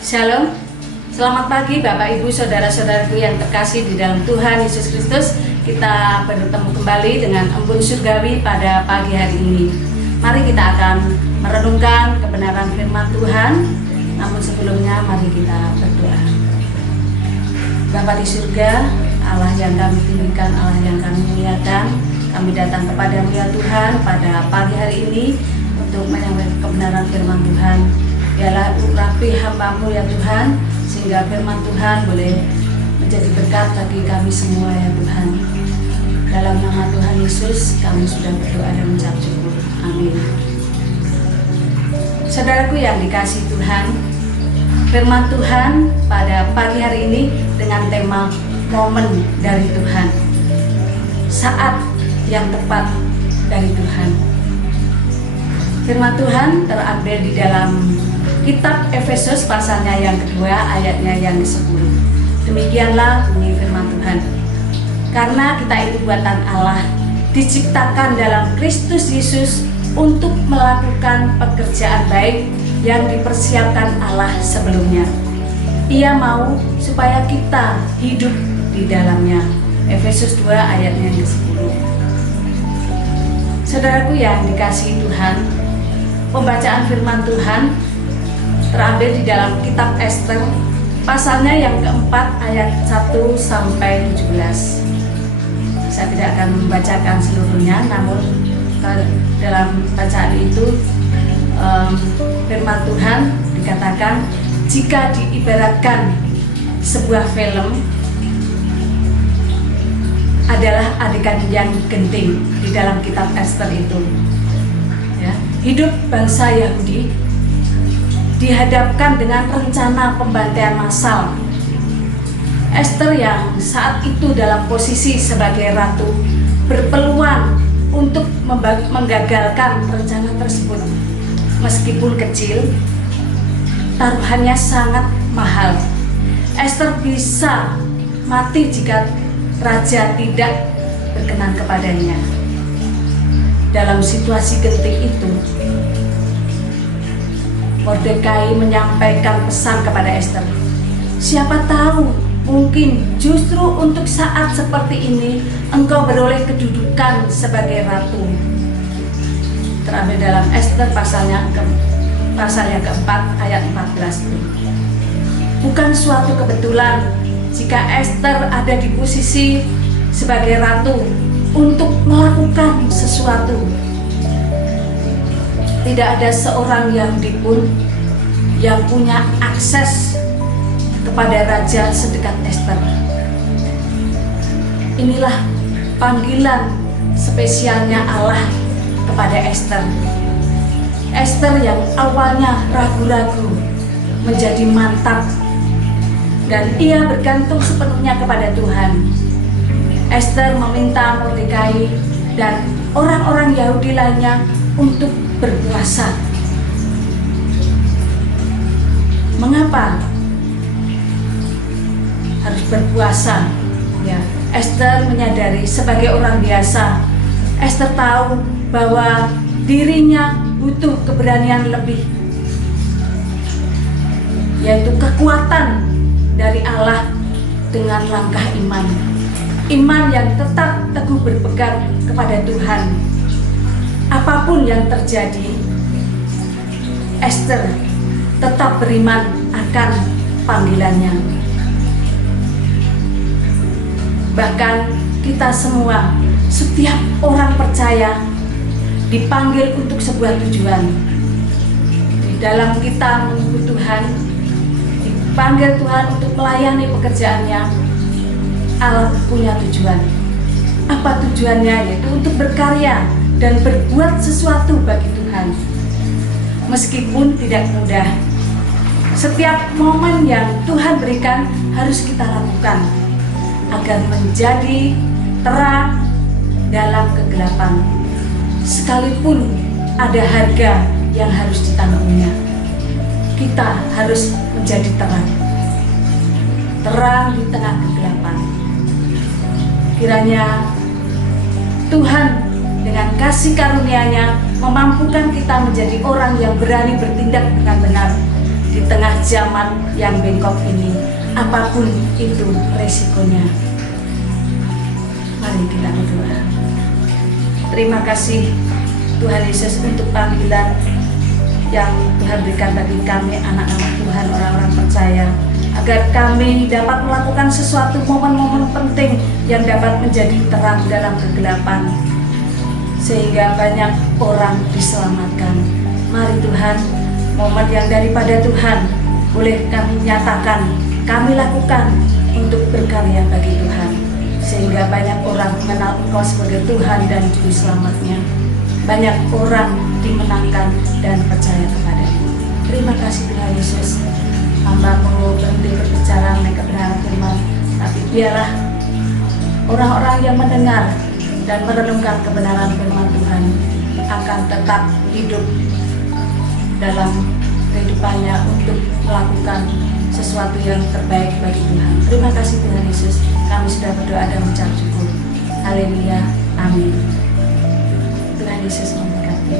Shalom, selamat pagi Bapak Ibu Saudara-saudaraku yang terkasih di dalam Tuhan Yesus Kristus. Kita bertemu kembali dengan Embun Surgawi pada pagi hari ini. Mari kita akan merenungkan kebenaran firman Tuhan. Namun sebelumnya mari kita berdoa. Bapa di surga, Allah yang kami tinggikan, Allah yang kami muliakan, kami datang kepadamu ya Tuhan pada pagi hari ini untuk menyampaikan kebenaran firman Tuhan. Biarlah urapi hamba-Mu ya Tuhan, sehingga firman Tuhan boleh menjadi berkat bagi kami semua ya Tuhan. Dalam nama Tuhan Yesus kami sudah berdoa dan mengucap syukur. Amin. Saudaraku yang dikasihi Tuhan, firman Tuhan pada pagi hari ini dengan tema momen dari Tuhan, saat yang tepat dari Tuhan. Firman Tuhan terambil di dalam Kitab Efesus pasalnya yang kedua ayatnya yang ke-10. Demikianlah bunyi firman Tuhan. Karena kita itu buatan Allah, diciptakan dalam Kristus Yesus untuk melakukan pekerjaan baik yang dipersiapkan Allah sebelumnya. Ia mau supaya kita hidup di dalamnya. Efesus 2 ayatnya yang ke-10. Saudaraku yang dikasihi Tuhan, pembacaan firman Tuhan terambil di dalam kitab Ester pasalnya yang keempat ayat 1 sampai 17. Saya tidak akan membacakan seluruhnya, namun dalam bacaan itu firman Tuhan dikatakan, jika diibaratkan sebuah film adalah adegan yang genting di dalam kitab Ester itu, ya, hidup bangsa Yahudi dihadapkan dengan rencana pembantaian massal. Ester yang saat itu dalam posisi sebagai ratu berpeluang untuk menggagalkan rencana tersebut. Meskipun kecil, taruhannya sangat mahal. Ester bisa mati jika raja tidak berkenan kepadanya. Dalam situasi genting itu, Mordekai menyampaikan pesan kepada Ester. Siapa tahu, mungkin justru untuk saat seperti ini engkau beroleh kedudukan sebagai ratu. Terambil dalam Ester pasalnya keempat ayat 14. Bukan suatu kebetulan jika Ester ada di posisi sebagai ratu untuk melakukan sesuatu. Tidak ada seorang Yahudi pun yang punya akses kepada raja sedekat Ester. Inilah panggilan spesialnya Allah kepada Ester. Ester yang awalnya ragu-ragu menjadi mantap dan ia bergantung sepenuhnya kepada Tuhan. Ester meminta Mordekai dan orang-orang Yahudi lainnya untuk berpuasa. Mengapa harus berpuasa? Ya, Ester menyadari sebagai orang biasa, Ester tahu bahwa dirinya butuh keberanian lebih, yaitu kekuatan dari Allah dengan langkah iman. Iman yang tetap teguh berpegang kepada Tuhan. Apapun yang terjadi, Ester tetap beriman akan panggilannya. Bahkan kita semua, setiap orang percaya dipanggil untuk sebuah tujuan. Di dalam kita menunggu Tuhan, dipanggil Tuhan untuk melayani pekerjaannya, Allah punya tujuan. Apa tujuannya? Yaitu untuk berkarya dan berbuat sesuatu bagi Tuhan. Meskipun tidak mudah, setiap momen yang Tuhan berikan harus kita lakukan agar menjadi terang dalam kegelapan. Sekalipun ada harga yang harus ditanggungnya, kita harus menjadi terang. Terang di tengah kegelapan. Kiranya Tuhan dengan kasih karunia-Nya memampukan kita menjadi orang yang berani bertindak dengan benar di tengah zaman yang bengkok ini, apapun itu resikonya. Mari kita berdoa. Terima kasih Tuhan Yesus untuk panggilan yang Tuhan berikan bagi kami, anak-anak Tuhan, orang-orang percaya, agar kami dapat melakukan sesuatu momen-momen penting yang dapat menjadi terang dalam kegelapan, sehingga banyak orang diselamatkan. Mari Tuhan, momen yang daripada Tuhan boleh kami nyatakan, kami lakukan untuk berkarya bagi Tuhan, sehingga banyak orang mengenal Engkau sebagai Tuhan dan Juru Selamatnya. Banyak orang dimenangkan dan percaya kepada-Mu. Terima kasih Tuhan Yesus. Hamba mau berhenti berbicara mengenai kebenaran firman, tapi biarlah orang-orang yang mendengar dan merenungkan kebenaran firman Tuhan akan tetap hidup dalam kehidupannya untuk melakukan sesuatu yang terbaik bagi Tuhan. Terima kasih Tuhan Yesus. Kami sudah berdoa dan mengucap syukur. Haleluya. Amin. Tuhan Yesus memberkati.